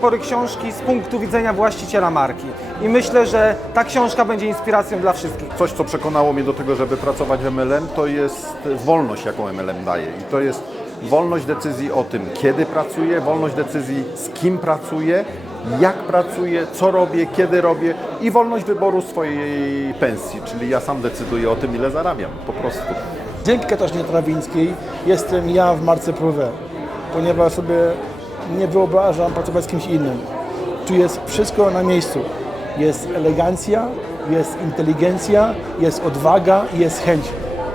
pory książki z punktu widzenia właściciela marki. I myślę, że ta książka będzie inspiracją dla wszystkich. Coś, co przekonało mnie do tego, żeby pracować w MLM, to jest wolność, jaką MLM daje. I to jest wolność decyzji o tym, kiedy pracuję, wolność decyzji z kim pracuję, jak pracuję, co robię, kiedy robię i wolność wyboru swojej pensji, czyli ja sam decyduję o tym, ile zarabiam, po prostu. Dzięki Katarzynie Trawińskiej jestem ja w marce Prowe, ponieważ sobie nie wyobrażam pracować z kimś innym. Tu jest wszystko na miejscu. Jest elegancja, jest inteligencja, jest odwaga i jest chęć.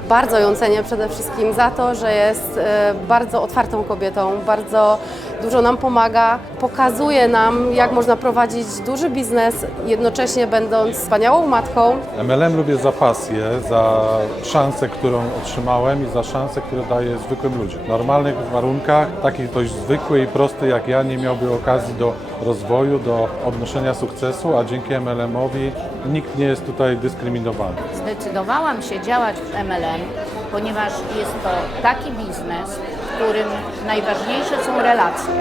Bardzo ją cenię przede wszystkim za to, że jest e, bardzo otwartą kobietą, bardzo dużo nam pomaga, pokazuje nam, jak można prowadzić duży biznes, jednocześnie będąc wspaniałą matką. MLM lubię za pasję, za szansę, którą otrzymałem i za szansę, które daje zwykłym ludziom. W normalnych warunkach taki ktoś zwykły i prosty jak ja nie miałby okazji do rozwoju, do odnoszenia sukcesu, a dzięki MLM-owi nikt nie jest tutaj dyskryminowany. Zdecydowałam się działać w MLM, ponieważ jest to taki biznes, którym najważniejsze są relacje.